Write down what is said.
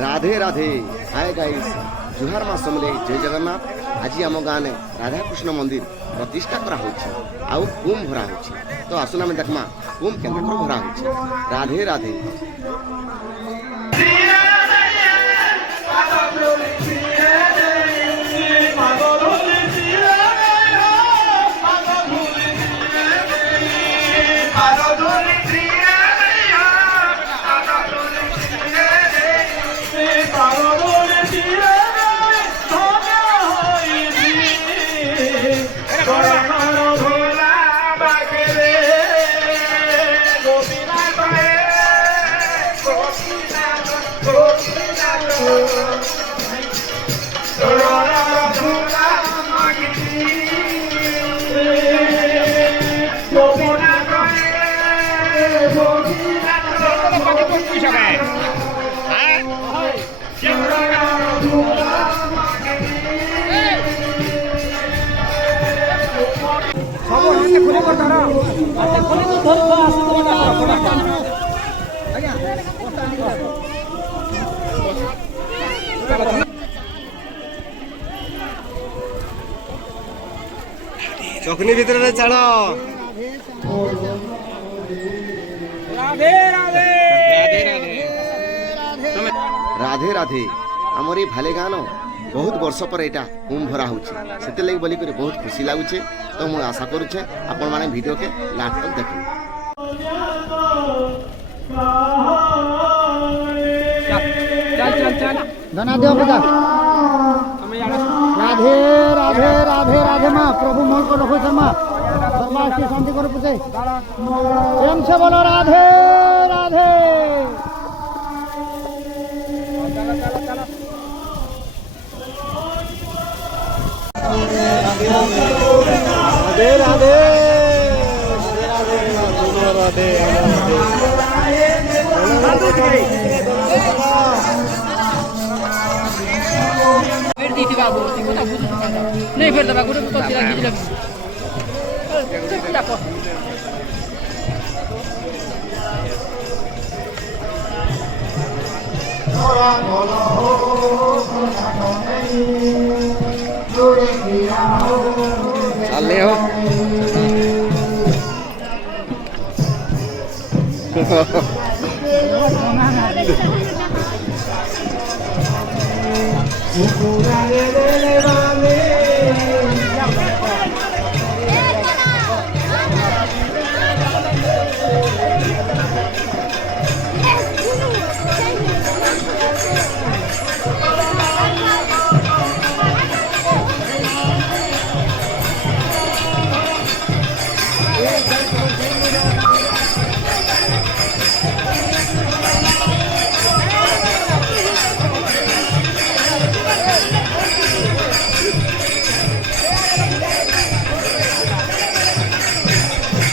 राधे Radhe hi guys जुहार माँ समले जय जगन्नाथ। आज आम गाँव में राधाकृष्ण मंदिर प्रतिष्ठा करा आउ कुम भरा हो तो आसुना में देखमा कुम केन्द्र भरा हो। राधे राधे चकनी भितर चढ़। राधे राधे आमर भाले गाँव बहुत वर्ष पर यहाँ कुंभ भरा होती बोलिक बहुत खुशी लगुचे। तो मुझे आशा करुचे आपण माने वीडियो के लास्ट तक देखें। राधे राधे राधे राधे माँ प्रभु मोल को रखो शर्मा सर्वाष्टि शांति करो पूछे प्रेम से बोलो राधे राधे राधे राधे नहीं फिर दबा गुरु को तिरा कीजिए चले हो